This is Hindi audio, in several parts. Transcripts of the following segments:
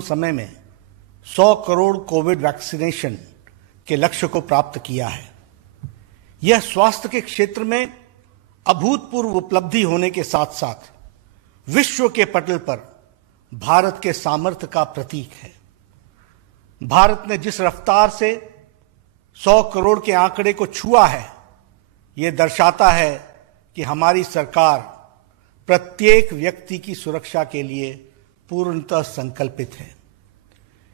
समय में 100 करोड़ कोविड वैक्सीनेशन के लक्ष्य को प्राप्त किया है। यह स्वास्थ्य के क्षेत्र में अभूतपूर्व उपलब्धि होने के साथ साथ विश्व के पटल पर भारत के सामर्थ्य का प्रतीक है। भारत ने जिस रफ्तार से 100 करोड़ के आंकड़े को छुआ है, यह दर्शाता है कि हमारी सरकार प्रत्येक व्यक्ति की सुरक्षा के लिए पूर्णतः संकल्पित है।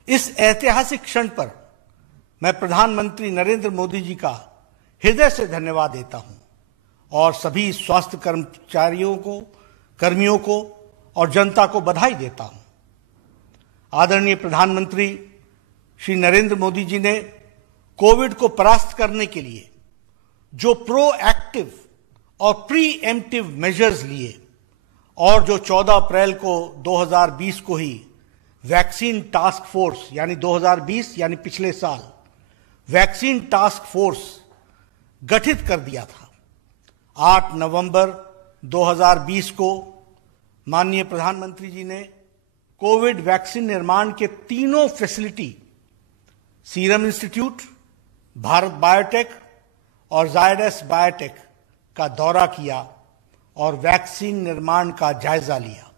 इस ऐतिहासिक क्षण पर मैं प्रधानमंत्री नरेंद्र मोदी जी का हृदय से धन्यवाद देता हूं और सभी स्वास्थ्य कर्मियों को और जनता को बधाई देता हूं। आदरणीय प्रधानमंत्री श्री नरेंद्र मोदी जी ने कोविड को परास्त करने के लिए जो प्रोएक्टिव और प्रीएम्प्टिव मेजर्स लिए और जो 14 अप्रैल को 2020 को ही वैक्सीन टास्क फोर्स यानी 2020 यानी पिछले साल वैक्सीन टास्क फोर्स गठित कर दिया था। 8 नवंबर 2020 को माननीय प्रधानमंत्री जी ने कोविड वैक्सीन निर्माण के तीनों facility serum institute, Bharat biotech और जायडस बायोटेक का दौरा किया और वैक्सीन निर्माण का जायजा लिया।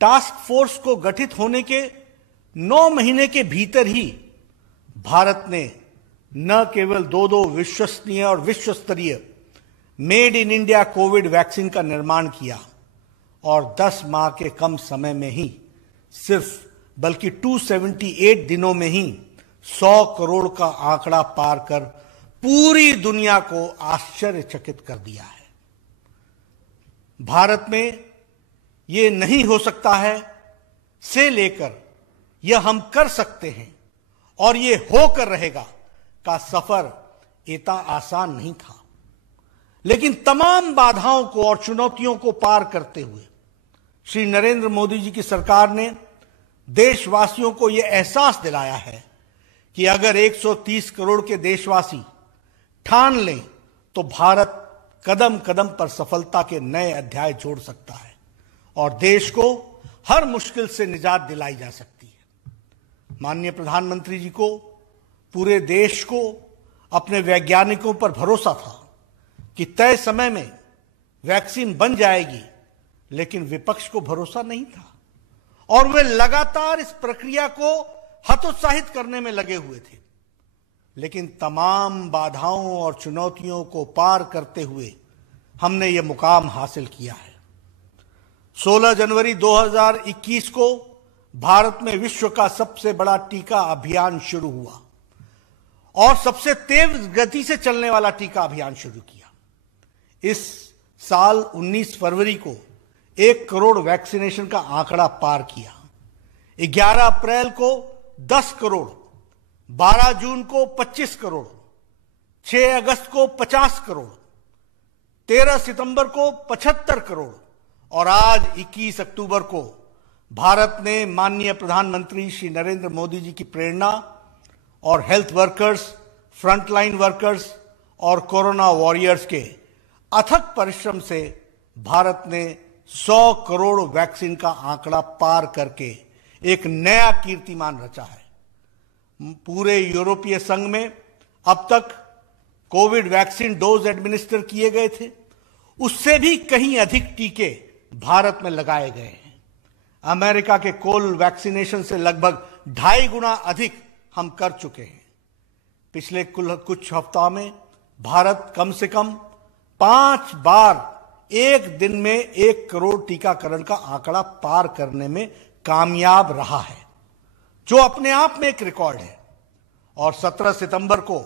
टास्क फोर्स को गठित होने के 9 महीने के भीतर ही भारत ने न केवल दो विश्वसनीय और विश्वस्तरीय made in India Covid vaccine का निर्माण किया और 10 माह के कम समय में ही बल्कि 278 दिनों में ही 100 करोड़ का आंकड़ा पार कर पूरी दुनिया को आश्चर्यचकित कर दिया है। भारत में यह नहीं हो सकता है से लेकर यह हम कर सकते हैं और यह होकर रहेगा का सफर इतना आसान नहीं था, लेकिन तमाम बाधाओं को और चुनौतियों को पार करते हुए श्री नरेंद्र मोदी जी की सरकार ने देशवासियों को यह एहसास दिलाया है कि अगर 130 करोड़ के देशवासी ठान लें तो भारत कदम कदम पर सफलता के नए अध्याय जोड़ सकता है और देश को हर मुश्किल से निजात दिलाई जा सकती है। माननीय प्रधानमंत्री जी को पूरे देश को अपने वैज्ञानिकों पर भरोसा था कि तय समय में वैक्सीन बन जाएगी, लेकिन विपक्ष को भरोसा नहीं था और वे लगातार इस प्रक्रिया को हतोत्साहित करने में लगे हुए थे। लेकिन तमाम बाधाओं और चुनौतियों को पार करते हुए हमने यह मुकाम हासिल किया है। 16 जनवरी 2021 को भारत में विश्व का सबसे बड़ा टीका अभियान शुरू हुआ और सबसे तेज गति से चलने वाला टीका अभियान शुरू किया। इस साल 19 फरवरी को 1 करोड़ वैक्सीनेशन का आंकड़ा पार किया। 11 अप्रैल को 10 करोड़, 12 जून को 25 करोड़, 6 अगस्त को 50 करोड़, 13 सितंबर को 75 करोड़ और आज 21 अक्टूबर को भारत ने माननीय प्रधानमंत्री श्री नरेंद्र मोदी जी की प्रेरणा और हेल्थ वर्कर्स, फ्रंटलाइन वर्कर्स और कोरोना वॉरियर्स के अथक परिश्रम से भारत ने 100 करोड़ वैक्सीन का आंकड़ा पार करके एक नया कीर्तिमान रचा है। पूरे यूरोपीय संघ में अब तक कोविड वैक्सीन डोज एडमिनिस्टर किए गए थे, उससे भी कहीं अधिक टीके भारत में लगाए गए हैं। अमेरिका के कोल वैक्सीनेशन से लगभग 2.5 गुना अधिक हम कर चुके हैं। पिछले कुछ हफ्तों में भारत कम से कम 5 बार एक दिन में 1 करोड़ टीकाकरण का आंकड़ा पार करने में कामयाब रहा है, जो अपने आप में एक रिकॉर्ड है। और 17 सितंबर को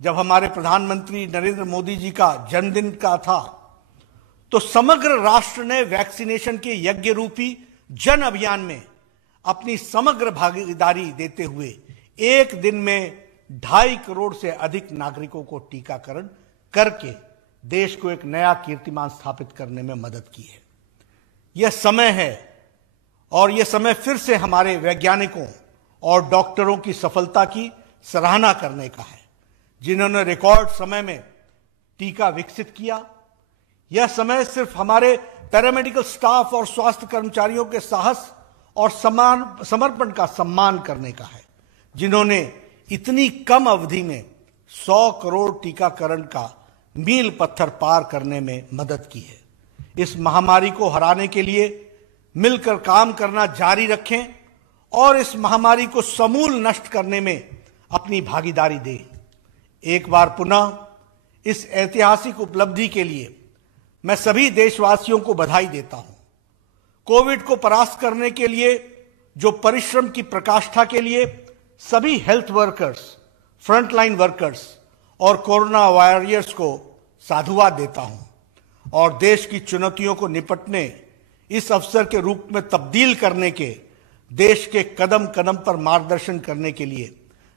जब हमारे प्रधानमंत्री नरेंद्र मोदी जी का जन्मदिन का था, तो समग्र राष्ट्र ने वैक्सीनेशन के यज्ञ रूपी जन अभियान में अपनी समग्र भागीदारी देते हुए एक दिन में 2.5 करोड़ से अधिक नागरिकों को टीकाकरण करके देश को एक नया कीर्तिमान स्थापित करने में मदद की है। यह समय है और यह समय फिर से हमारे वैज्ञानिकों और डॉक्टरों की सफलता की सराहना करने का है, जिन्होंने रिकॉर्ड समय में टीका विकसित किया। यह समय सिर्फ हमारे पैरामेडिकल स्टाफ और स्वास्थ्य कर्मचारियों के साहस और समर्पण का सम्मान करने का है, जिन्होंने इतनी कम अवधि में 100 करोड़ टीकाकरण का मील पत्थर पार करने में मदद की है। इस महामारी को हराने के लिए मिलकर काम करना जारी रखें और इस महामारी को समूल नष्ट करने में अपनी भागीदारी दें। एक बार पुनः इस ऐतिहासिक उपलब्धि के लिए मैं सभी देशवासियों को बधाई देता हूं। कोविड को परास्त करने के लिए जो परिश्रम की प्रकाष्ठा के लिए सभी हेल्थ वर्कर्स, फ्रंटलाइन वर्कर्स और कोरोना वॉरियर्स को साधुवाद देता हूं और देश की चुनौतियों को निपटने, इस अवसर के रूप में तब्दील करने के देश के कदम कदम पर मार्गदर्शन करने के लिए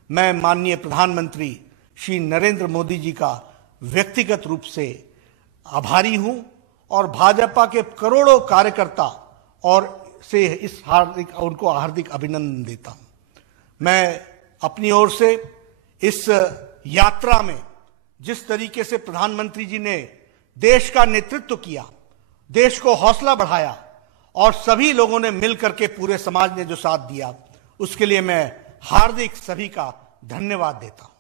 मैं माननीय प्रधानमंत्री श्री नरेंद्र मोदी जी का व्यक्तिगत रूप से आभारी हूं और भाजपा के करोड़ों कार्यकर्ता और से उनको हार्दिक अभिनंदन देता हूं। मैं अपनी ओर से इस यात्रा में जिस तरीके से प्रधानमंत्री जी ने देश का नेतृत्व किया, देश को हौसला बढ़ाया और सभी लोगों ने मिलकर के पूरे समाज ने जो साथ दिया, उसके लिए मैं हार्दिक सभी का धन्यवाद देता हूं।